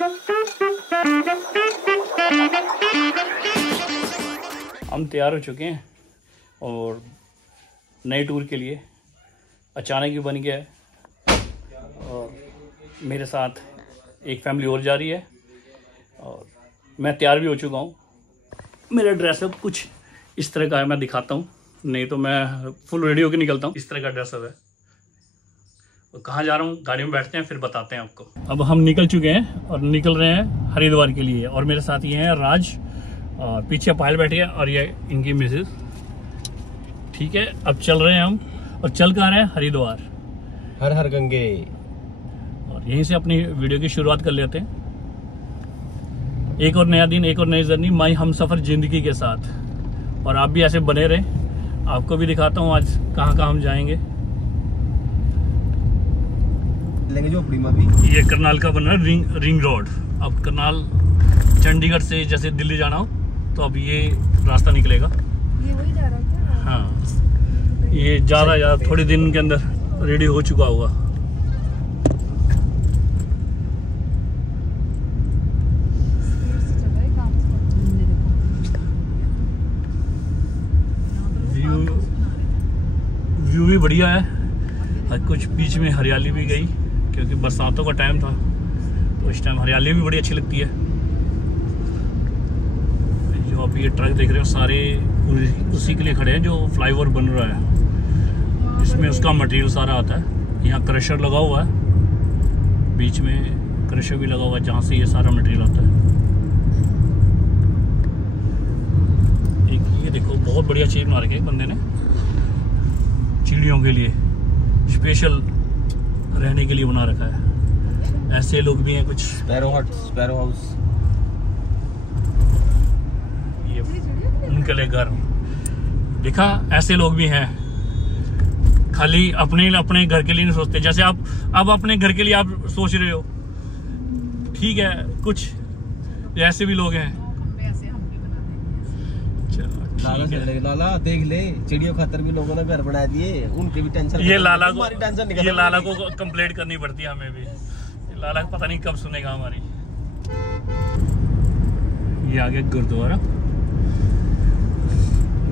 हम तैयार हो चुके हैं और नए टूर के लिए अचानक ही बन गया है। और मेरे साथ एक फैमिली और जा रही है और मैं तैयार भी हो चुका हूँ। मेरा ड्रेसअप कुछ इस तरह का है, मैं दिखाता हूँ, नहीं तो मैं फुल रेडी होकर निकलता हूँ। इस तरह का ड्रेसअप है। और कहाँ जा रहा हूँ गाड़ी में बैठते हैं फिर बताते हैं आपको। अब हम निकल चुके हैं और निकल रहे हैं हरिद्वार के लिए। और मेरे साथ ये हैं राज और पीछे पायल बैठी है और ये इनकी मिसेज। ठीक है, अब चल रहे हैं हम और चल कर रहे हैं हरिद्वार। हर हर गंगे। और यहीं से अपनी वीडियो की शुरुआत कर लेते हैं। एक और नया दिन, एक और नई जर्नी, माई हम सफर जिंदगी के साथ। और आप भी ऐसे बने रहें, आपको भी दिखाता हूँ आज कहाँ कहाँ हम जाएंगे। जो भी ये करनाल का बन रहा है रिंग रोड। अब करनाल चंडीगढ़ से जैसे दिल्ली जाना हो तो अब ये रास्ता निकलेगा। ये वही जा रहा है क्या? हाँ, ये जा रहा है, थोड़े दिन के अंदर रेडी हो चुका होगा। व्यू भी बढ़िया है, कुछ बीच में हरियाली भी गई क्योंकि बरसातों का टाइम था तो इस टाइम हरियाली भी बड़ी अच्छी लगती है। जो आप ये ट्रक देख रहे हो सारे उसी के लिए खड़े हैं जो फ्लाईओवर बन रहा है। इसमें उसका मटेरियल सारा आता है। यहाँ क्रशर लगा हुआ है, बीच में क्रशर भी लगा हुआ है जहाँ से ये सारा मटेरियल आता है। एक ये देखो बहुत बढ़िया चीज बना रखी है बंदे ने, चिड़ियों के लिए स्पेशल रहने के लिए बना रखा है। ऐसे लोग भी हैं कुछ। स्पैरो हाउस, ये उनके लिए घर। देखा, ऐसे लोग भी हैं, खाली अपने घर के लिए नहीं सोचते। जैसे आप अब अपने घर के लिए आप सोच रहे हो, ठीक है, कुछ ऐसे भी लोग हैं। लाला देख ले, चिड़ियों खातर भी लोगों ने घर बना दिए, उनके भी टेंशन। ये लाला को कंप्लेंट करनी पड़ती है हमें भी। लाला पता नहीं कब सुनेगा हमारी। ये आगे गुरुद्वारा,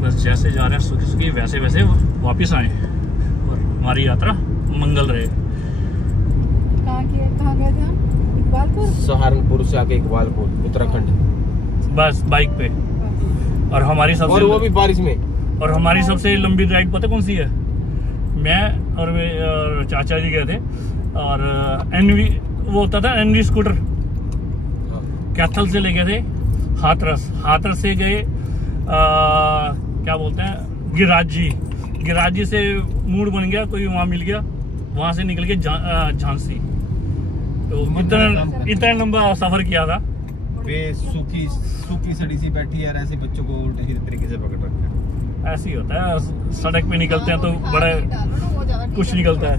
बस जैसे जा रहे हैं सुखी सुखी वैसे वैसे वापिस आए और हमारी यात्रा मंगल रहे। कहाँ गए थे हम? इकबालपुर। सहारनपुर से आके इकबालपुर उत्तराखंड, बस बाइक पे। और हमारी सबसे, और वो भी बारिश में। और हमारी सबसे लंबी राइड पता कौन सी है? मैं और चाचा जी गए थे और एनवी, वो होता था एनवी स्कूटर, कैथल से ले गए थे हाथरस से गए क्या बोलते हैं गिराजी से मूड बन गया, कोई वहां मिल गया, वहां से निकल के झांसी। तो इतना लंबा सफर किया था। सूखी सड़ी सी बैठी है, ऐसे बच्चों को उल्टे सीधे तरीके से पकड़ रखा है। ऐसे ही होता है, सड़क पे निकलते हैं तो बड़ा कुछ निकलता है।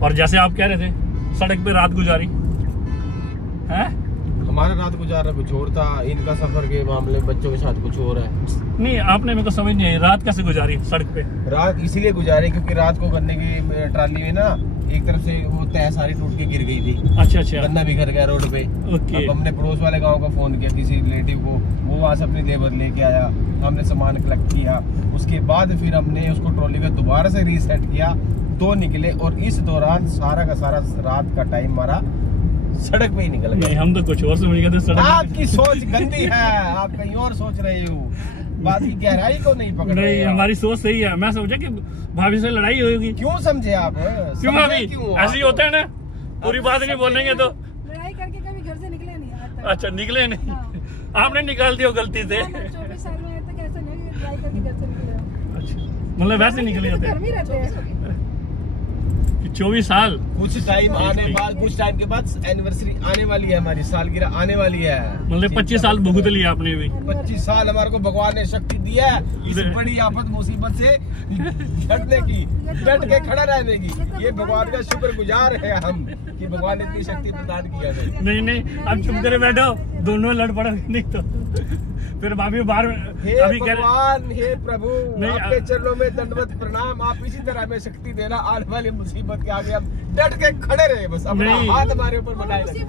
और जैसे आप कह रहे थे सड़क पे रात गुजारी है, हमारा रात गुजारा कुछ और था, इनका सफर के मामले में बच्चों के साथ कुछ और है। नहीं, आपने मेरे को समझ नहीं आई, रात कैसे गुजारी सड़क पे? रात इसीलिए गुजारी क्योंकि रात को गन्ने की ट्राली में ना एक तरफ से वो तह सारी टूट के गिर गई थी। अच्छा, गन्ना बिखर गया रोड पे। ओके। अब हमने पड़ोस वाले गांव को फोन किया किसी रिलेटिव को, वो वहां से अपनी लेबर लेके आया, हमने सामान कलेक्ट किया, उसके बाद फिर हमने उसको ट्रॉली का दोबारा से रीसेट किया, तो निकले। और इस दौरान सारा का सारा रात का टाइम हमारा सड़क पे ही निकल गया। नहीं, हम तो कुछ और समझ गए थे। आपकी सोच गंदी है, आप कहीं और सोच रहे हो, बात की गहराई को नहीं पकड़ रहे। नहीं, हमारी सोच सही है। मैं समझा कि भाभी से लड़ाई होगी। क्यों समझे आप? क्यों भाभी? ऐसे ही होता है ना, पूरी बात नहीं बोलेंगे तो। लड़ाई करके कभी घर से निकले नहीं आज तक। अच्छा, निकले नहीं? आपने निकाल दिया गलती से। 24 साल में तक ऐसा नहीं लड़ाई करके घर से निकले। अच्छा, मतलब वैसे निकले जाते घर में रहते हैं। 24 साल। कुछ टाइम के बाद एनिवर्सरी आने वाली है, हमारी सालगिरह आने वाली है। मतलब 25 साल भुगत लिया आपने भी। 25 साल हमारे को भगवान ने शक्ति दी है इस बड़ी आफत मुसीबत से डटने की, डट के खड़ा रहने की। ये भगवान का शुक्रगुजार है हम कि भगवान ने इतनी शक्ति प्रदान किया है। नहीं, अब चुप करे बैठो, दोनों लड़ पड़े नहीं तो फिर भाभी बाहर। अभी भगवान, हे प्रभु, आपके चरणों में दंडवत प्रणाम। आप इसी तरह हमें शक्ति देना, आने वाली मुसीबत के आगे हम डट के खड़े रहे, बस अपना हाथ हमारे ऊपर बनाए रखें।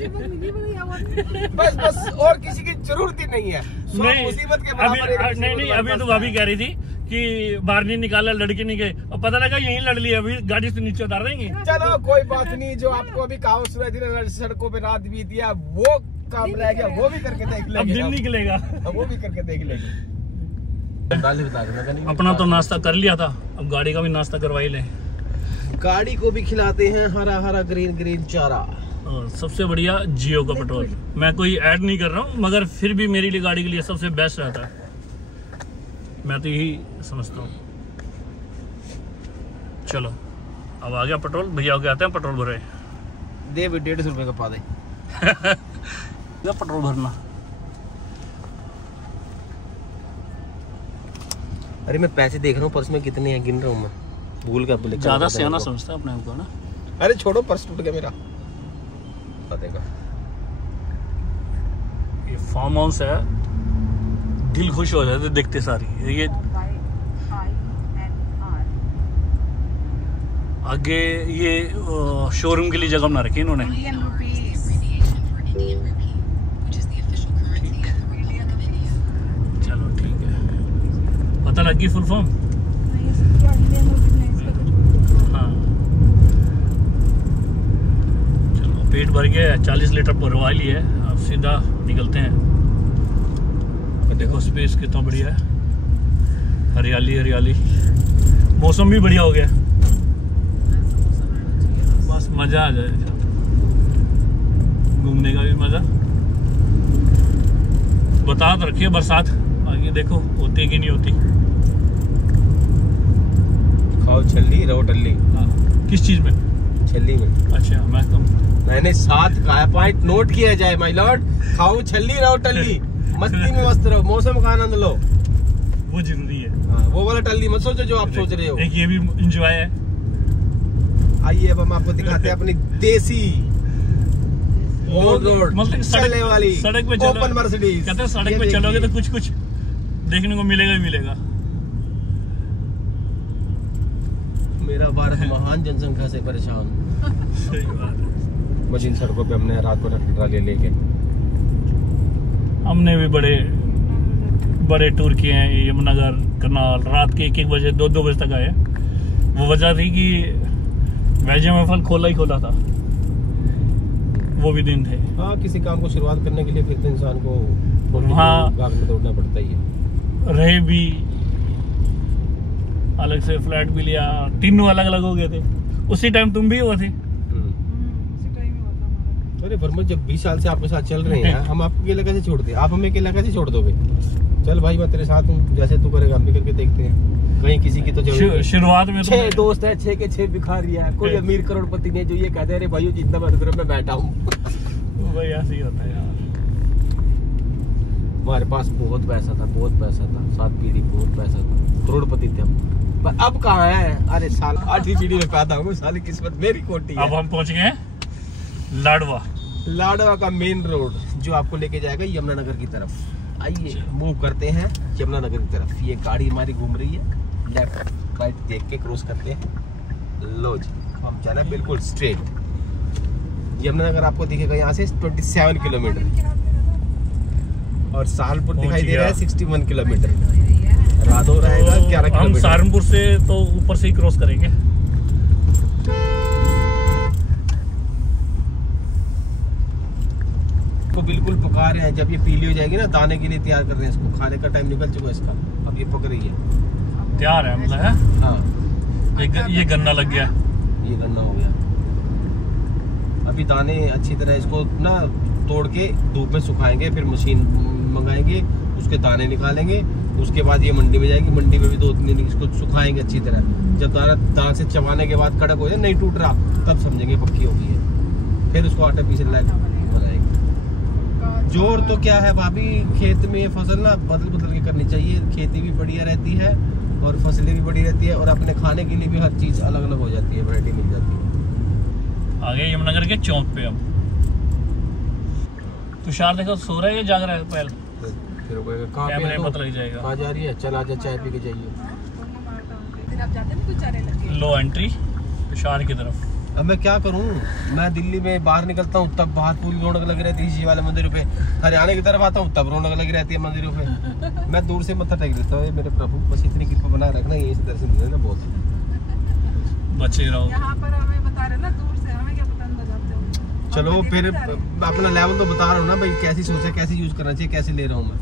बस बस और किसी की जरूरत ही नहीं है। मुसीबत के नहीं, अभी तो भाभी कह रही थी कि बाहर नहीं निकाला, लड़के नहीं गए, और पता लगा यहीं लड़ लिया, अभी गाड़ी से नीचे उतार देंगे। चलो कोई बात नहीं, जो आपको अभी कहावत सुनाई थी ना, सड़कों पे रात बीत दिया, वो काम रह गया, वो भी करके देख लेंगे। अब दिन निकलेगा, वो भी करके देख लेंगे। अपना तो नाश्ता कर लिया था, अब गाड़ी का भी नाश्ता करवा ही लें। गाड़ी को भी खिलाते हैं हरा हरा ग्रीन ग्रीन चारा। और सबसे बढ़िया जियो का पेट्रोल। मैं कोई ऐड नहीं कर रहा हूँ, मगर फिर भी मेरी लिए गाड़ी के लिए सबसे बेस्ट रहता है, मैं तो यही समझता हूँ। चलो अब आ गया पेट्रोल, भैया हो आते हैं पेट्रोल भरे। दे भी 150 रुपए का पा दे। पेट्रोल भरना। अरे मैं पैसे देख रहा हूँ पर्स में कितने हैं, गिन रहा हूँ मैं, भूल कर बोले। ज्यादा सियाना समझता है अपने आप को ना। अरे छोड़ो, पर्स टूट गया मेरा। देगा ये फार्म हाउस है, दिल खुश हो जाते देखते सारी। ये आगे ये शोरूम के लिए जगह बना रखी इन्होंने। चलो ठीक है, पता लग गई फुल फॉर्म। हाँ चलो, पेट भर गया, 40 लीटर भरवा ली है, अब सीधा निकलते हैं। देखो स्पेस कितना बढ़िया है, हरियाली हरियाली, मौसम भी बढ़िया हो गया, बस मजा आ जाए, घूमने का भी मजा। बता तो रखिए बरसात आगे देखो होती कि नहीं होती। खाओ छल्ली रहो टल्ली। हाँ, किस चीज में? छल्ली में। अच्छा, मैंने 7 का पॉइंट नोट किया जाए माय लॉर्ड। खाओ छल्ली रहो टल्ली, मस्ती में मस्त रहो, मौसम का आनंद लो, वो जरूरी है। हाँ, वो वाला टल्ली मत सोचो जो आप सोच रहे हो। एक ये भी एंजॉय है। आइए अब हम आपको दिखाते हैं अपनी देसी रोड, मतलब चलने वाली सड़क पे ओपन मर्सिडीज। कहते हैं सड़क पे चलोगे तो कुछ कुछ देखने को मिलेगा ही मिलेगा। मेरा भारत महान जनसंख्या से परेशान। सही बात है। बस इन सड़कों पे हमने रात को ट्राली लेके हमने भी बड़े टूर किए हैं, यमुनानगर, करनाल, रात के 1-1 बजे 2-2 बजे तक आए। वो वजह थी कि वैजम फल खोला ही खोला था, वो भी दिन थे। हाँ, किसी काम को शुरुआत करने के लिए फिर तो इंसान को वहाँ में दौड़ना पड़ता ही है। रहे भी अलग से, फ्लैट भी लिया, तीनों अलग अलग हो गए थे। उसी टाइम तुम भी हुए थे। अरे वर्मा, जब 20 साल से आपके साथ चल रहे हैं, हम आपको अकेला कैसे छोड़ दे? आप हमें अकेला कैसे छोड़ दोगे? चल भाई, मैं तेरे साथ हूँ, जैसे तू करेगा हम भी करके देखते हैं। कहीं किसी की तो शुरुआत में 6 दोस्त है, 6 के 6 भिखारी है। कोई अमीर करोड़पति नहीं जो ये कहते हैं अरे भाई जितना मैं बैठा हूँ। भाई ऐसे ही होता है यार। हमारे पास बहुत पैसा था, 7 पीढ़ी बहुत पैसा था, करोड़पति थे हम। पर अब कहाँ है? अरे साल 8वीं पीढ़ी में पैदा हुआ, साली किस्मत मेरी खोटी है। अब हम पहुँच गए लाडवा का मेन रोड, जो आपको लेके जाएगा यमुनानगर की तरफ। आइए मूव करते हैं यमुनानगर की तरफ। ये गाड़ी हमारी घूम रही है, लेफ्ट राइट देख के क्रॉस करते हैं। लो जी, हम चला बिल्कुल स्ट्रेट। यमुनानगर आपको दिखेगा यहाँ से 27 किलोमीटर, और सहारनपुर दिखाई दे रहा है 61 किलोमीटर। रादौर रहेगा 11 किलोमीटर। हम सहारनपुर से तो ऊपर से ही क्रॉस करेंगे। को बिल्कुल पका रहे हैं, जब ये पीली हो जाएगी ना, दाने के लिए तैयार कर रहे हैं इसको। खाने का टाइम निकल चुका है इसका, अब ये पक रही है, तैयार है मतलब है। हाँ, ये गन्ना लग गया, ये गन्ना हो गया। अभी दाने अच्छी तरह इसको ना तोड़ के धूप में सुखाएंगे, फिर मशीन मंगाएंगे, उसके दाने निकालेंगे, उसके बाद ये मंडी में जाएगी। मंडी में भी 2-3 दिन इसको सुखाएंगे अच्छी तरह। जब दाना से चबाने के बाद कड़क हो जाए, नहीं टूट रहा, तब समझेंगे पक्की हो गई है। फिर उसको आटे पीसने लायक बनाएंगे। जोर तो क्या है भाभी, खेत में फसल ना बदल के करनी चाहिए। खेती भी बढ़िया रहती है और फसलें भी बढ़िया रहती है, और अपने खाने के लिए भी हर चीज अलग अलग हो जाती है, वैरायटी मिल जाती है। आगे यमुनानगर के चौक पे हम तुषार देखो सो रहा है या जाग रहा है? पहले कैमरे में पता लग जाएगा। कहाँ जा रही है? चल आजा, चाय पी के जाइए। लो एंट्री तुषार की तरफ। अब मैं क्या करूं, मैं दिल्ली में बाहर निकलता हूं तब बाहर पूरी रौनक लग रहती है शिव वाले मंदिरों पे, हरियाणा की तरफ आता हूं तब रौनक लगी रहती है मंदिरों पे। मैं दूर से मत्था टेक देता हूं, मेरे प्रभु बस इतनी कृपा बना रखना, यहीं से दर्शन दे देना बहुत। बचे रहो। यहाँ पर हमें बता रहे ना दूर से, हमें क्या पता अंदर जाते हो। चलो फिर अपना लेवल तो बता रहा हूँ ना भाई, कैसी सोच है, कैसे यूज करना चाहिए, कैसे ले रहा हूँ मैं।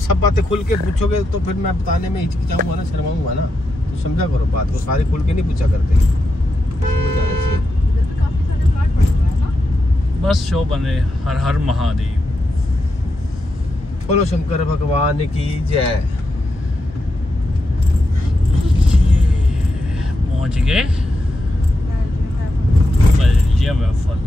सब बातें खुल के पूछोगे तो फिर मैं बताने में हिचकिचाऊंगा ना, शर्माऊंगा ना, तो समझा करो बात को, सारे खुल के नहीं पूछा करते। काफी सारे प्लाट पड़े हुए हैं ना। बस शो बने। हर हर महादेव। बोलो शंकर भगवान की जय। पहुंच गए बेल्जियम वेफल।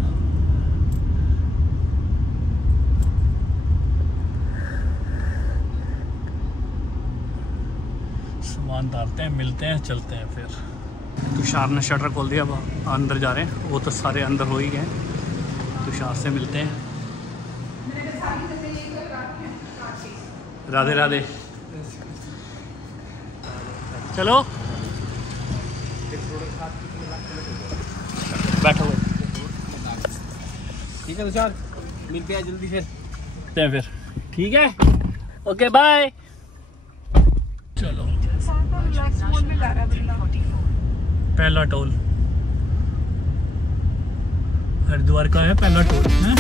सामान डालते हैं, मिलते हैं, चलते हैं फिर। तुषार ने शटर खोल दिया, अब अंदर जा रहे हैं। वो तो सारे अंदर हो ही गए। तुषार से मिलते हैं। राधे राधे। चलो बैठो। ठीक है तुषार, मिलते हैं जल्दी फिर। ठीक है, ओके बाय। चलो रिलैक्स मोड में जा रहा है बंदा। पहला टोल हरिद्वार का है, पहला टोल है।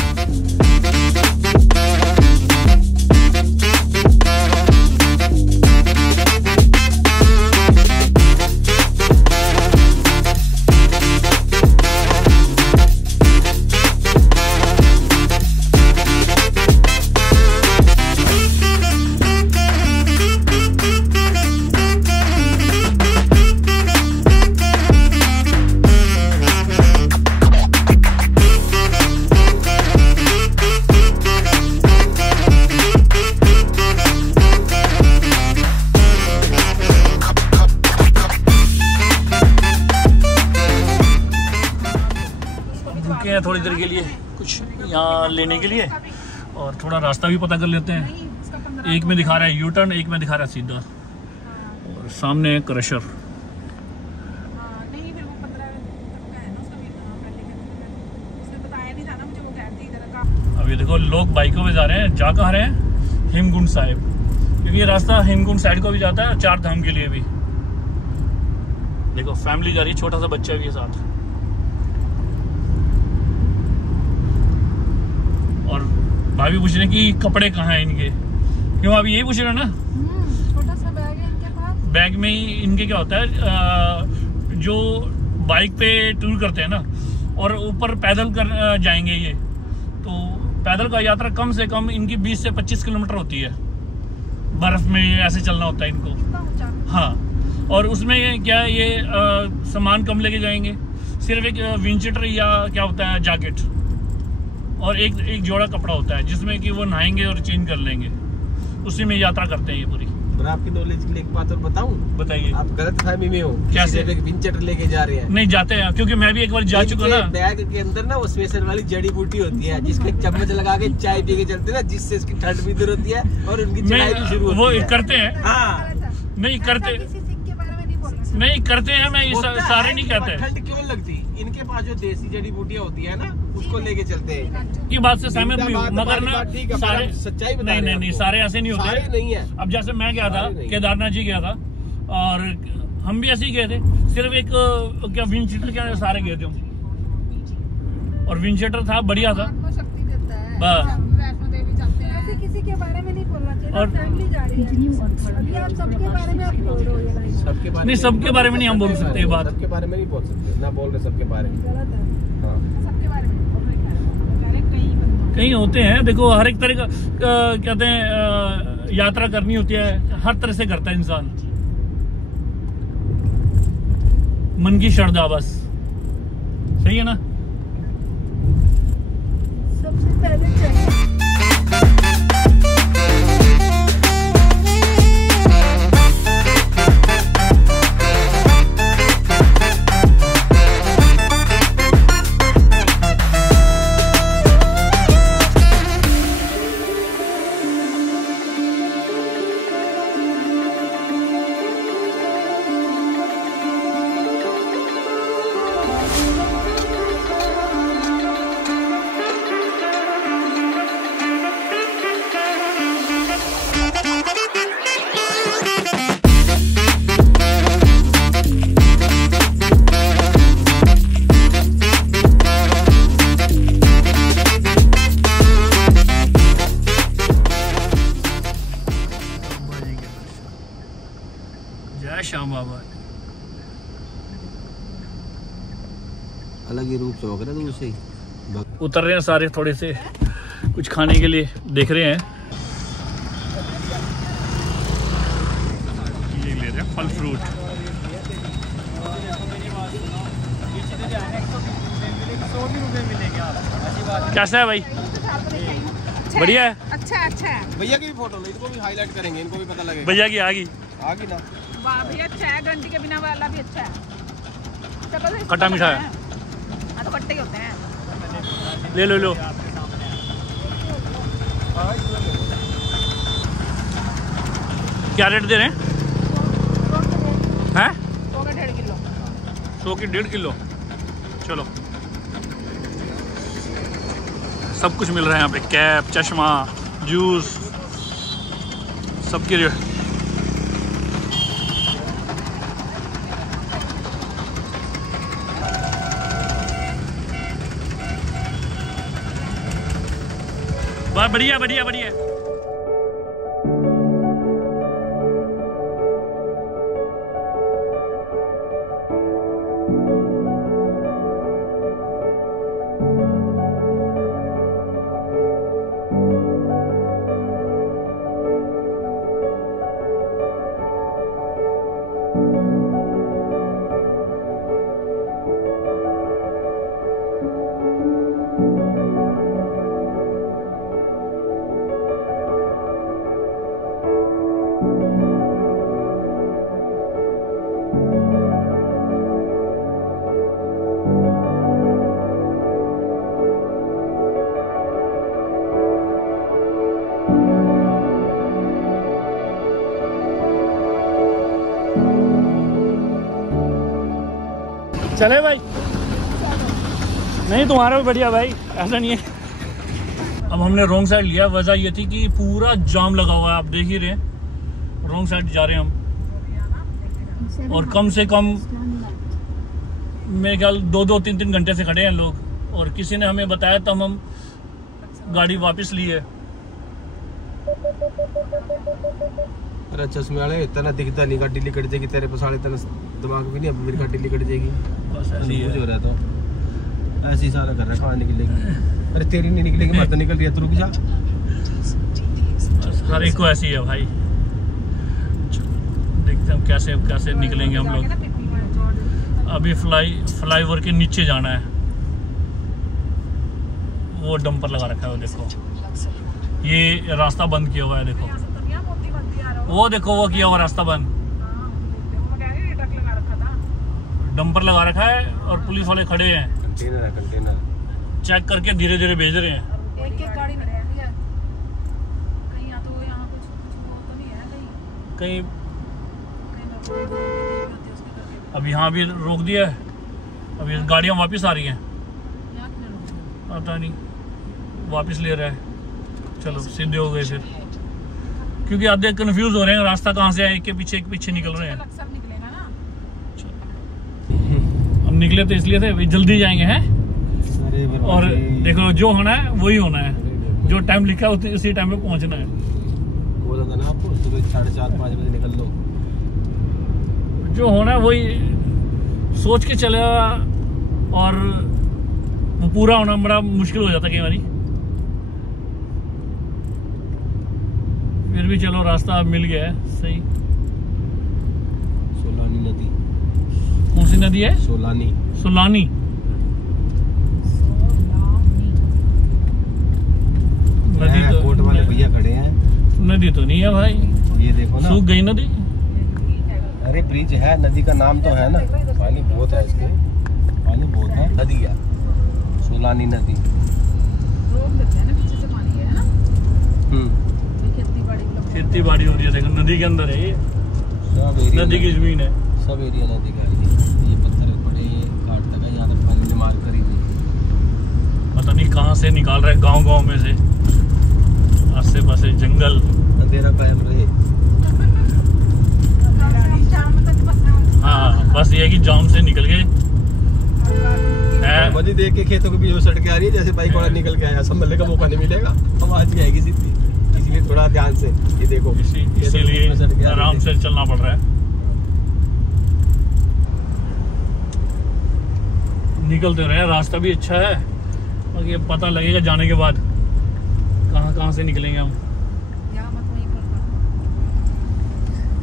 थोड़ी देर के लिए कुछ यहाँ लेने के लिए, और थोड़ा रास्ता भी पता कर लेते हैं। एक में दिखा रहा है यू टर्न, एक में दिखा रहा है सीधा, और सामने है क्रशर। नहीं फिर वो 15 तक का है ना, उसका भी उसने बताया नहीं था ना मुझे, वो कहती इधर का। अब ये देखो लोग बाइकों में जा रहे हैं। जा कहाँ रहे हैं? हेमकुंड साहिब, क्योंकि ये रास्ता हेमकुंड साइड को भी जाता है, चार धाम के लिए भी। देखो फैमिली जा रही है, छोटा सा बच्चा भी है साथ। और भाभी पूछ रहे हैं कि कपड़े कहाँ हैं इनके। क्यों अभी यही पूछ रहे हो ना? छोटा सा बैग है इनके पास। बैग में ही इनके क्या होता है, जो बाइक पे टूर करते हैं ना, और ऊपर पैदल कर जाएंगे ये, तो पैदल का यात्रा कम से कम इनकी 20 से 25 किलोमीटर होती है। बर्फ में ऐसे चलना होता है इनको। कितना ऊंचा? हाँ, और उसमें क्या है, ये सामान कम लेके जाएंगे। सिर्फ एक विंचेटर या क्या होता है जैकेट, और एक जोड़ा कपड़ा होता है जिसमें कि वो नहाएंगे और चेंज कर लेंगे। उसी में यात्रा करते हैं ये पूरी। और आपकी नॉलेज के लिए एक बात और बताऊं? बताइए। आप गलत फहमी में हो। कैसे? विंचेटर लेके जा रहे हैं? नहीं जाते हैं, क्योंकि मैं भी एक बार जा चुका ना। बैग के अंदर ना वो स्पेशल वाली जड़ी बूटी होती है, जिसके चम्मच लगा के चाय पी के चलते हैं ना, जिससे इसकी ठंड भी दूर होती है और उनकी चढ़ाई भी शुरू होती है। वो करते हैं। हाँ, नहीं करते, किसी सिक के बारे में नहीं बोलना। नहीं करते हैं। मैं सारे नहीं कहते। ठंड क्यों लगती? इनके पास जो देसी जड़ी बूटियाँ होती है ना, उसको लेके चलते हैं। की बात से सहमत भी हूँ, मगर ना सारे सच्चाई बता नहीं रहे नहीं हैं आपको। सारे ऐसे नहीं होते। सारे नहीं है। अब जैसे मैं गया था, सारे नहीं। केदारनाथ जी गया था, और हम भी ऐसे ही गए थे। सिर्फ एक क्या विंचेटर के सारे गए थे हम, और विंचेटर था, बढ़िया था। आत्मशक्ति देता है। बस। वैष्णो देवी चलते हैं। ऐसे किसी के बारे में नहीं बोलना चाहिए। और- फैमिली जा रही है। अभी आप सबके बारे में आप बोल रहे हो ये लाइन। सबके बारे नहीं, सबके बारे में नहीं हम बोल सकते ये बात। सबके बारे में नहीं बोल सकते, ना बोल रहे सबके बारे में। गलत है। हाँ। सबके बारे में कहीं बंदा। कहीं होते हैं, देखो हर एक तरह का कहते हैं यात्रा करनी होती है, हर तरह से करता है इंसान। मन की श्रद्धा बस, सही है ना? सबसे पहले चाहिए की रूप चौक रहा दूर से ही। उतर रहे हैं सारे, थोड़े से कुछ खाने के लिए देख रहे हैं। ये ले रहे हैं फल फ्रूट। कैसा है भाई? बढ़िया है। अच्छा है। भैया की भी फोटो लो, इनको भी हाईलाइट करेंगे, इनको भी पता लगेगा। भैया की आगी ना। वाह भैया, अच्छा है। गारंटी के बिना वाला भी अच्छा है। खट्टा मीठा है। हाँ तो खट्टे ही होते हैं। ले लो। क्या रेट दे रहे हैं? 1.5 किलो। 100 की 1.5 किलो। चलो, सब कुछ मिल रहा है यहाँ पे। कैप, चश्मा, जूस, सबके रेट। बढ़िया। चले भाई? नहीं, तुम्हारा भी बढ़िया भाई, ऐसा नहीं है। अब हमने रॉन्ग साइड लिया। वजह ये थी कि पूरा जाम लगा हुआ है, आप देख ही रहे हैं। रॉन्ग साइड जा रहे हैं हम, और कम से कम मेरे ख्याल 2-3 घंटे से खड़े हैं लोग। और किसी ने हमें बताया तब हम गाड़ी वापस ली है। अरे चश्मे वाले, इतना दिखता नहीं, गाड़ी लिकट जाएगी तेरे पसाड़े, इतना दिमाग भी नहीं, अब मेरी गाड़ी लिकट जाएगी। बस ऐसे ही हो रहा तो ऐसे ही सारा कर रहा है, कहाँ निकलेगी? अरे तेरी नहीं निकलेगी, मत निकल रही है, तू रुक जा। हर एक को ऐसी है भाई। देखते हैं कैसे निकलेंगे हम लोग। अभी फ्लाईओवर के नीचे जाना है। वो डंपर लगा रखा है, वो देखो। ये रास्ता बंद किया हुआ है, देखो। वो देखो, वो किया हुआ रास्ता बंद। डंपर लगा रखा है और पुलिस वाले खड़े हैं। कंटेनर चेक करके धीरे धीरे भेज रहे हैं। एक गाड़ी निकलती है कहीं, या तो यहाँ कुछ तो नहीं है कहीं। अब यहाँ भी रोक दिया है। अब ये गाड़ियाँ वापस आ रही हैं, पता नहीं वापस ले रहा है। चलो सीधे हो गए फिर, क्योंकि आधे कंफ्यूज हो रहे हैं रास्ता कहाँ से है, एक के पीछे निकल रहे हैं। हम निकले तो इसलिए थे जल्दी जाएंगे हैं। और देखो, जो होना है वही होना है, जो टाइम लिखा है उसी टाइम पे पहुंचना है। बोला था ना आपको, सुबह 4:30-5 बजे निकल लो। जो होना है वही सोच के चले, और वो पूरा होना बड़ा मुश्किल हो जाता कई बारी। फिर भी चलो, रास्ता मिल गया है सही। सोलानी नदी। कौन सी नदी है? सोलानी। नदी तो कोर्ट वाले भैया खड़े हैं। नदी तो नहीं है भाई, ये देखो ना, सूख गई नदी। अरे ब्रिज है, नदी का नाम तो है ना। पानी बहुत है इसमें, पानी बहुत है। नदी है सोलानी नदी। खेती बाड़ी हो रही है, देखो नदी के अंदर है ये। नदी की जमीन है, सब एरिया नदी का है। ये पत्थर पड़े काट तक है, यहाँ तक पानी ने मार करी थी। पता नहीं कहाँ से निकाल रहे, गांव में से, आसे पासे जंगल, अंधेरा कायम रहे। हाँ, बस ये है कि जाम से निकल गए। मजी देख के खेतों के बीच में सड़कें आ रही है, जैसे बाइक वाला निकल के आया, संभलने का मौका नहीं मिलेगा, आवाज भी आएगी सीधी। इसलिए थोड़ा ध्यान से ये देखो, इसीलिए आराम से चलना पड़ रहा है। निकलते रहे, रास्ता भी अच्छा है, बाकी अब पता लगेगा जाने के बाद कहाँ कहाँ से निकलेंगे हम। यहाँ मत वहीं पर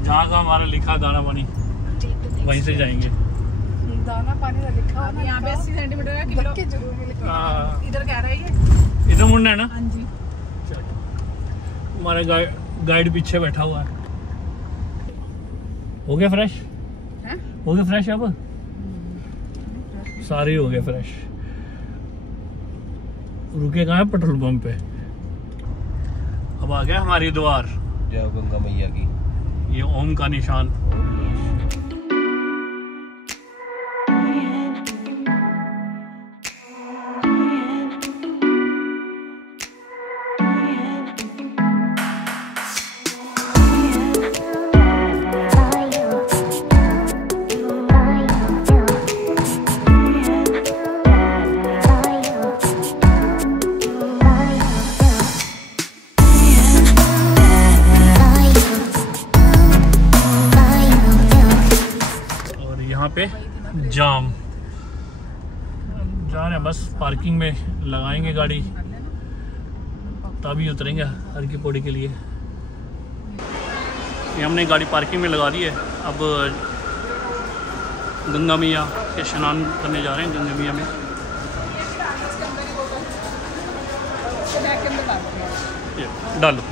जहाँ का हमारा लिखा दाना पानी वहीं से जाएंगे। दाना पानी का लिखा है यहाँ पे 80 सेंटीमीटर है किलो जरूर लिखा है। इधर कह रहा है ये इधर मुड़ना है ना। हाँ जी हमारा गाइड पीछे बैठा हुआ है। हो गया फ्रेश? हो गया फ्रेश? अब सारे हो गए फ्रेश। रुके कहाँ है? पेट्रोल पंप पे। अब आ गया हमारी द्वार। जय गंगा मैया की। ये ओम का निशान। पे जाम जा रहे हैं, बस पार्किंग में लगाएंगे गाड़ी तभी उतरेंगे हर की पौड़ी के लिए। ये हमने गाड़ी पार्किंग में लगा दी है। अब गंगा मैया के स्नान करने जा रहे हैं। गंगा मैया में डालो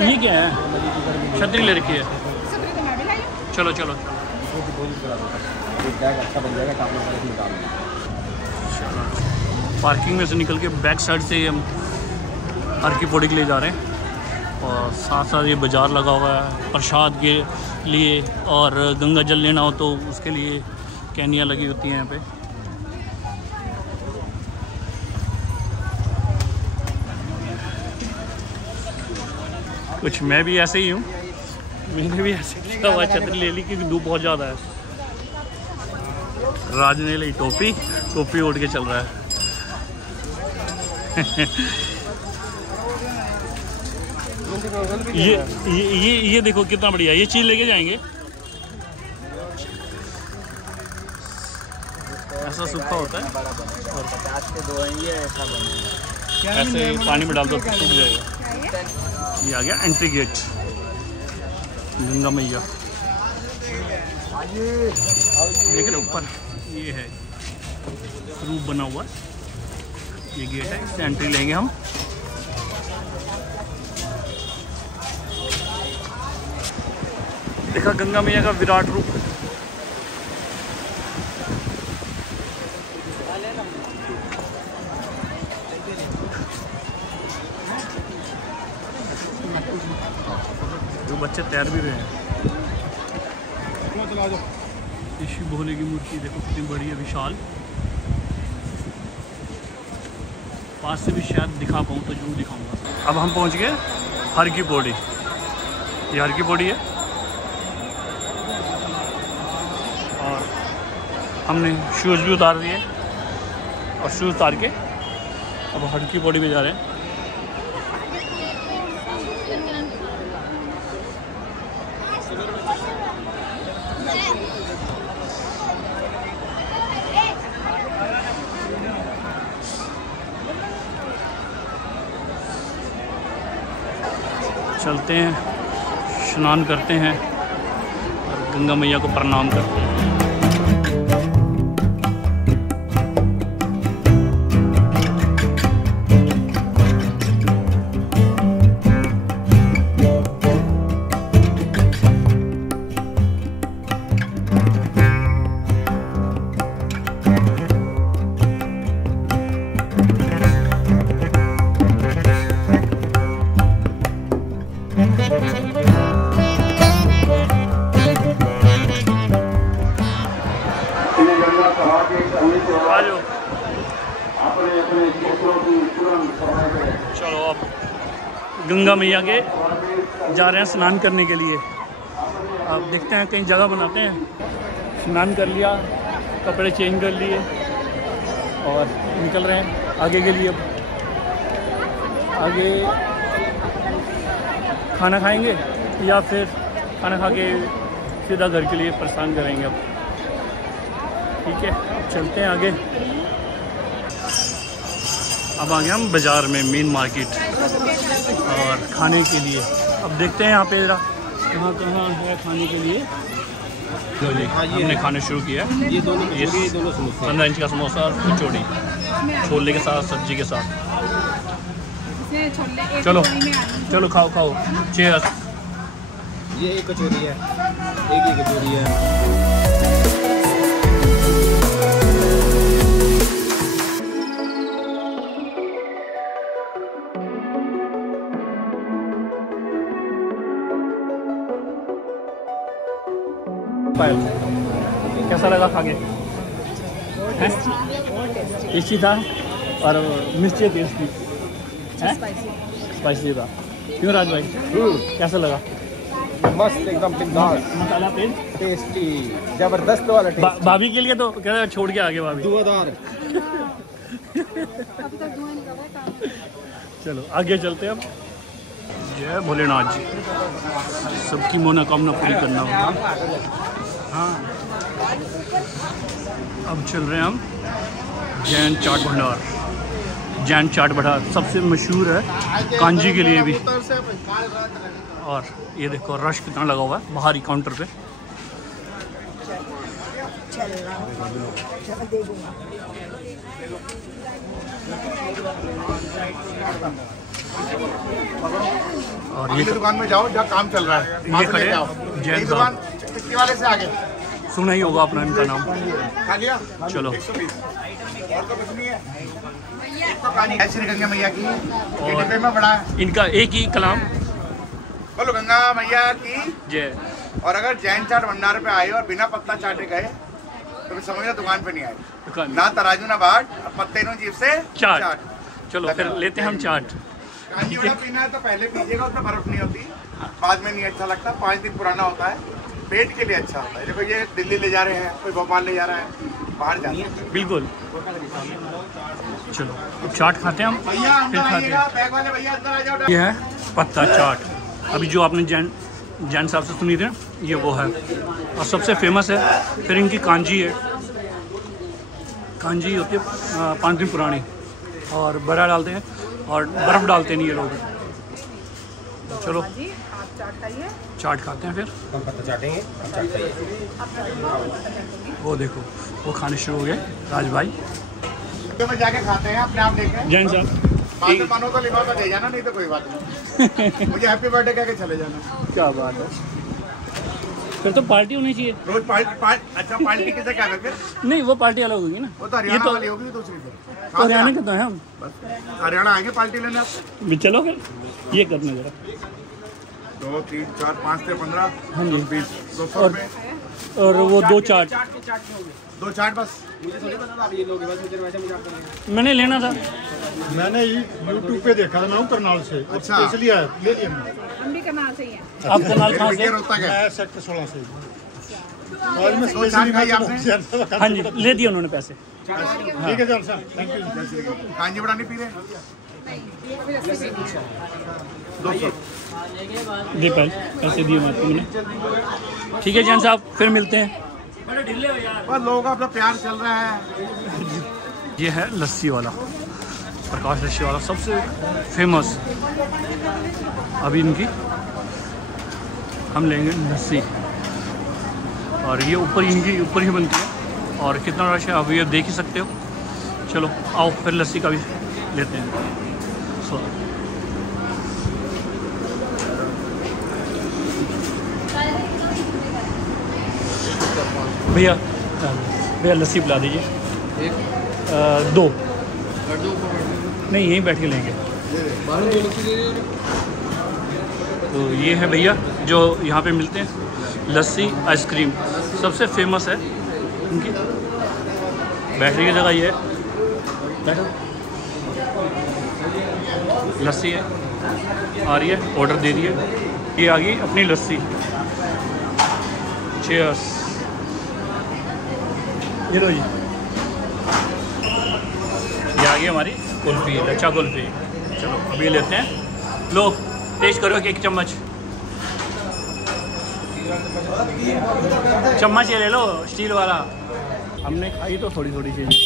ये क्या है? छतरी ले रखी है। चलो चलो पार्किंग में से निकल के बैक साइड से हम हर की पौड़ी के लिए जा रहे हैं और साथ साथ ये बाज़ार लगा हुआ है प्रसाद के लिए, और गंगा जल लेना हो तो उसके लिए कैनियाँ लगी होती हैं यहाँ पे। कुछ मैं भी ऐसे ही हूँ, मैंने भी ऐसे किया हुआ, छतरी ले ली क्योंकि धूप बहुत ज़्यादा है। राज ने ली टोपी ओढ़ के चल रहा है। ये देखो कितना बढ़िया, ये चीज़ लेके जाएंगे। ऐसा सूखा होता है और ऐसे पानी में डाल दो तो सूख जाएगा। ये आ गया एंट्री गेट गंगा मैया। देख रहे ऊपर ये है रूप बना हुआ, ये गेट है, इससे एंट्री लेंगे हम। देखा गंगा मैया का विराट रूप। जो बच्चे तैर भी रहे हैं। शिव भोले की मूर्ति देखो कितनी बड़ी है, विशाल। पास से भी शायद दिखा पाऊँ तो जरूर दिखाऊंगा। अब हम पहुंच गए हर की पौड़ी। ये हर की पौड़ी है और हमने शूज़ भी उतार दिए और शूज़ उतार के अब हर की पौड़ी में जा रहे हैं। चलते हैं, स्नान करते हैं और गंगा मैया को प्रणाम करते हैं। चलो अब गंगा मैया के जा रहे हैं स्नान करने के लिए। अब देखते हैं कहीं जगह बनाते हैं। स्नान कर लिया, कपड़े चेंज कर लिए और निकल रहे हैं आगे के लिए। अब आगे खाना खाएंगे, या फिर खाना खा के सीधा घर के लिए प्रस्थान करेंगे अब। ठीक है, अब चलते हैं आगे। अब आ गए हम बाज़ार में, मेन मार्केट, और खाने के लिए अब देखते हैं यहाँ पे ज़रा कहाँ कहाँ है खाने के लिए। तो जी हमने खाना शुरू किया। ये दोनों 15 इंच का समोसा और कचौड़ी, छोले के साथ, सब्जी के साथ। चलो चलो खाओ खाओ, चीयर्स। ये एक कचौरी है, एक ही कचौरी है। कैसा लगा खा के? टेस्टी था और मिर्ची टेस्टी है, स्पाइसी था। क्यों राज भाई, कैसा लगा? मस्त एकदम बिंदास, मसाला तेज, टेस्टी, जबरदस्त वाला टेस्ट। भाभी के लिए तो क्या छोड़ के आगे भाभी। धुआंधार। चलो आगे चलते हैं अब। जय भोलेनाथ जी, सबकी मनोकामना पूरी करना होगा। हाँ, अब चल रहे हैं हम जैन चाट भंडार। जैन चाट भंडार सबसे मशहूर है कांजी के लिए भी। और ये देखो रश कितना लगा हुआ है बाहरी काउंटर पे। और ये दुकान में जाओ जहाँ काम चल रहा है, ये खड़े जैन दुकान वाले से आगे सुना ही होगा अपना इनका नाम। खा लिया। चलो और तो कुछ नहीं है, एक तो कहानी है श्री गंगा मैया की, ये डिब्बे में बड़ा है। इनका एक ही कलाम, बोलो गंगा मैया की जय। और अगर जैन चाट भंडार पे आए और बिना पत्ता चाटे गए तो फिर समझना दुकान पे नहीं आए। दुकान ना तराजू ना बाट, पत्ते नो जीप से चाट। चलो फिर लेते हैं हम चाट। कांजी वड़ा पीना है तो पहले पीजिएगा, उसमें बर्फ नहीं होती, बाद में नहीं अच्छा लगता, 5 दिन पुराना होता है, पेट के लिए अच्छा होता है। देखो ये दिल्ली ले जा रहे हैं, कोई भोपाल ले जा रहा है, बाहर जा रहे हैं। बिल्कुल। चलो अब चाट खाते हैं हम, भैया फिर अंदर खाते आइएगा, हैं। बैग वाले भैया अंदर आ जाओ। ये है पत्ता चाट। अभी जो आपने जैन साहब से सुनी थी ना, ये वो है और सबसे फेमस है। फिर इनकी कांजी है, कांजी होती है 5 दिन पुरानी, और बड़ा डालते हैं और बर्फ़ डालते नहीं ये लोग। चलो चाट खाते हैं, फिर पत्ता चाटेंगे, वो देखो वो खाने शुरू हो गए राज भाई। तो में जाके खाते हैं अपने आप लेके। जैन साहब बाद में मानो तो लिफाफा दे जाना, नहीं तो कोई बात नहीं। मुझे हैप्पी बर्थडे कह के चले जाना। क्या बात है, फिर तो पार्टी होनी चाहिए रोज अच्छा पार्टी किसे क्या फिर? नहीं, वो पार्टी अलग होगी ना। वो तो ये हरियाणा तो वाली होगी दूसरी फिर। तो हरियाणा के तो हैं हम, हरियाणा आएंगे पार्टी लेने आप। भी चलो फिर ये करना जरा। 2 3 4 5 से 15, हाँ जी। 20 200 और रुपये। और वो 2 चाट 2 चाट बस। मैंने लेना था। मैंने यूट्यूब पे देखा था, मैं करनाल से, अच्छा। इसलिए आया, ले लिया मैंने। हम भी करनाल से ही हैं। आप करनाल कहाँ से? रोता क्या? मैं सेक्टर 16 से। और मैं दो चाट खाई आपने? हाँ जी, ले दिए उन्होंने पैसे। ठीक है जान साहब, थैंक यू। कांजी बड़ा नहीं पी रहे? 200। दे पैसे दिए मैंने। ठीक है जैन साहब, फिर मिलते हैं। बस लोगों का अपना प्यार चल रहा है। ये है लस्सी वाला, प्रकाश लस्सी वाला, सबसे फेमस। अभी इनकी हम लेंगे लस्सी, और ये ऊपर ही बनती है, और कितना रश है अभी ये देख ही सकते हो। चलो आओ फिर लस्सी का भी लेते हैं। भैया लस्सी पिला दीजिए। 2 नहीं, यहीं बैठ के लेंगे। तो ये है भैया जो यहाँ पे मिलते हैं, लस्सी आइसक्रीम सबसे फेमस है इनकी। बैठने की जगह ये है, बैठो। लस्सी है आ रही है, ऑर्डर दे दिए, ये आ गई अपनी लस्सी। चीयर्स। ये लो जी, ये आ गई हमारी कुल्फ़ी, लच्छा कुल्फ़ी। चलो अभी लेते हैं। लो टेस्ट करो एक चम्मच। चम्मच ये ले लो स्टील वाला। हमने खाई तो थोड़ी थोड़ी चीज़ें,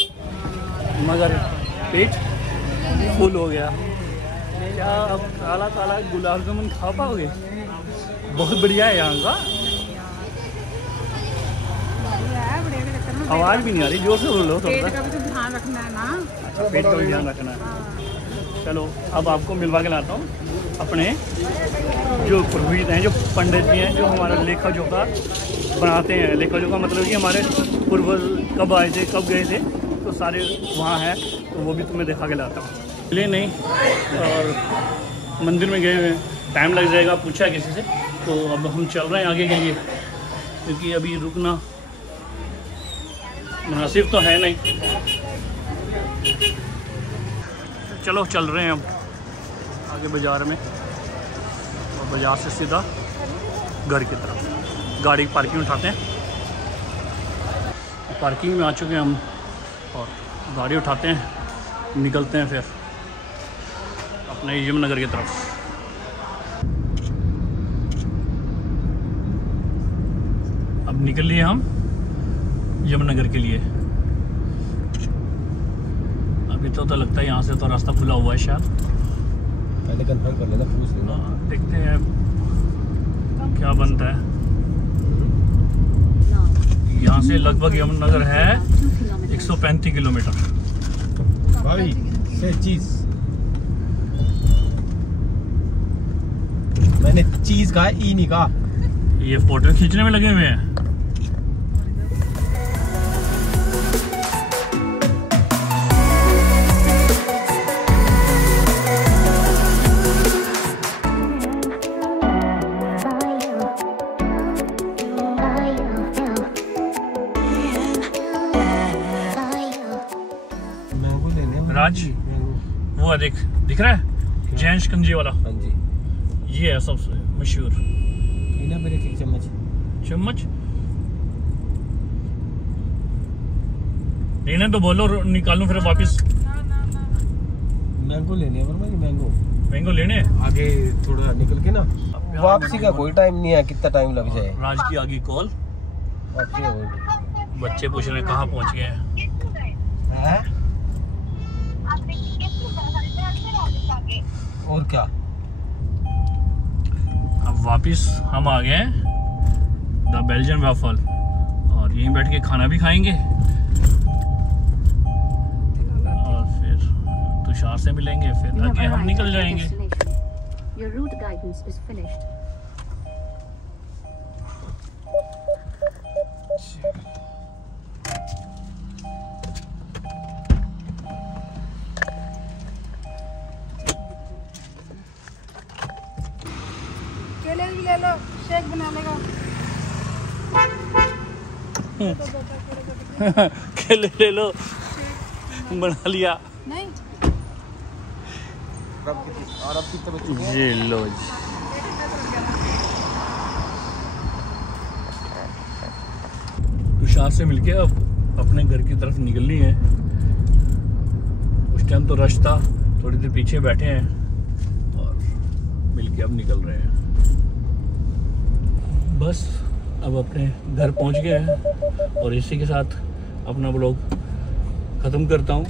मगर पेट फुल हो गया। क्या अब काला काला गुलाब जामुन खा पाओगे? बहुत बढ़िया है यहाँ का। आवाज़ भी नहीं आ रही, जोर से बोलो थोड़ा सा। पेट का भी तो ध्यान रखना है ना। अच्छा, पेट का भी ध्यान रखना है। चलो अब आपको मिलवा के लाता हूँ अपने जो पुरोहित हैं, जो पंडित जी हैं, जो हमारा लेखा जोखा बनाते हैं। लेखा जोखा मतलब कि हमारे पूर्वज कब आए थे, कब गए थे, तो सारे वहाँ हैं, तो वो भी तुम्हें दिखा के लाता हूँ। ले नहीं, और मंदिर में गए हुए टाइम लग जाएगा, पूछा किसी से, तो अब हम चल रहे हैं आगे के लिए, क्योंकि अभी रुकना मुनासिब तो है नहीं। चलो चल रहे हैं अब आगे बाज़ार में, और बाज़ार से सीधा घर की तरफ गाड़ी पार्किंग उठाते हैं। पार्किंग में आ चुके हैं हम, और गाड़ी उठाते हैं, निकलते हैं फिर अपने यमुनानगर की तरफ। अब निकल लिए हम यमुनानगर के लिए। अभी तो लगता है यहाँ से तो रास्ता खुला हुआ है शायद। पहले कंफर्म कर लेना, पूछ लेना। देखते हैं क्या बनता है। यहाँ से लगभग यमुनानगर है 135 किलोमीटर। भाई से चीज, मैंने चीज कहा, ई नहीं कहा। ये फोटो खींचने में लगे हुए हैं। राज वो है, दिख रहा है जैन शिकंजी वाला। हाँ जी, ये है सबसे मशहूर। ना मेरे एक चम्मच लेना तो बोलो, निकालूं फिर वापस। मैंगो लेने हैं वर्मा जी, मैंगो लेने हैं। आगे थोड़ा निकल के ना, वापसी का कोई टाइम नहीं है, कितना टाइम लग जाए। राज की आगे कॉल, वापसी का कोई बच्चे पूछ रहे हैं कहाँ पहुँच गए हैं। और क्या, अब वापस हम आ गए द बेल्जियन वाफल, और यहीं बैठ के खाना भी खाएंगे, और फिर तुषार से मिलेंगे, फिर आगे हम निकल जाएंगे। Your route guidance is finished. केले भी ले लो, शेक बना लेगा। केले ले लो, बना लिया। नहीं और अब कितने बच्चे हैं? ये लो जी, तुषार से मिलके अब अपने घर की तरफ निकलनी है। उस टाइम तो रश था, थोड़ी देर पीछे बैठे हैं और मिलके अब निकल रहे हैं। बस अब अपने घर पहुंच गए हैं, और इसी के साथ अपना ब्लॉग ख़त्म करता हूं।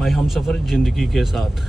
मैं हमसफ़र ज़िंदगी के साथ।